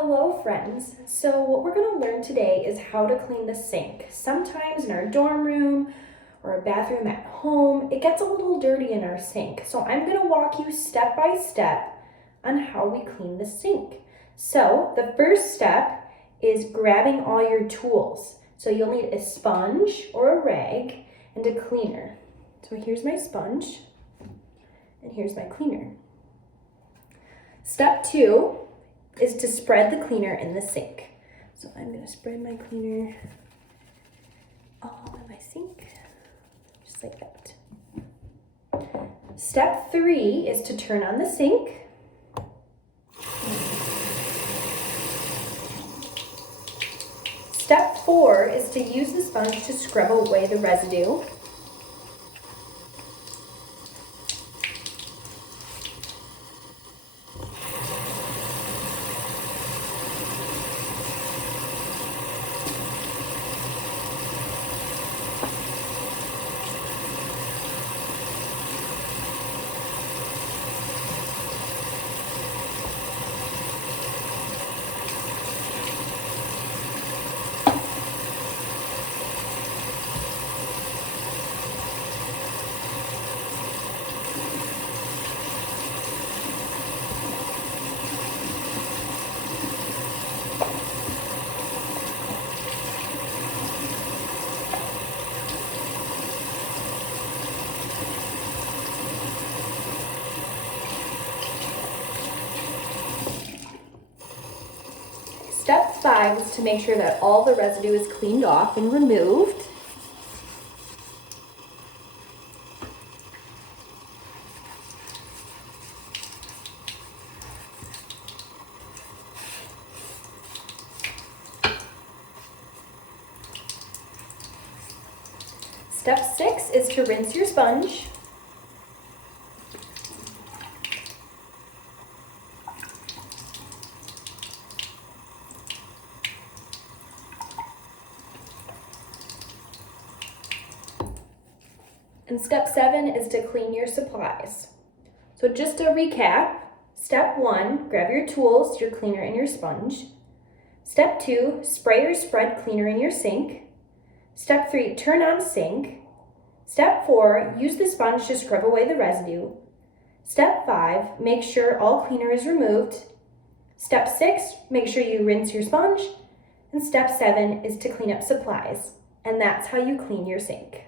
Hello friends, so what we're going to learn today is how to clean the sink. Sometimes in our dorm room or a bathroom at home, it gets a little dirty in our sink. So I'm going to walk you step by step on how we clean the sink. So the first step is grabbing all your tools. So you'll need a sponge or a rag and a cleaner. So here's my sponge and here's my cleaner. Step 2 is to spread the cleaner in the sink. So I'm going to spread my cleaner all in my sink, just like that. Step 3 is to turn on the sink. Step 4 is to use the sponge to scrub away the residue. Step 5 is to make sure that all the residue is cleaned off and removed. Step 6 is to rinse your sponge. And step 7 is to clean your supplies. So just to recap, step 1, grab your tools, your cleaner and your sponge. Step 2, spray or spread cleaner in your sink. Step 3, turn on sink. Step 4, use the sponge to scrub away the residue. Step 5, make sure all cleaner is removed. Step 6, make sure you rinse your sponge. And step 7 is to clean up supplies. And that's how you clean your sink.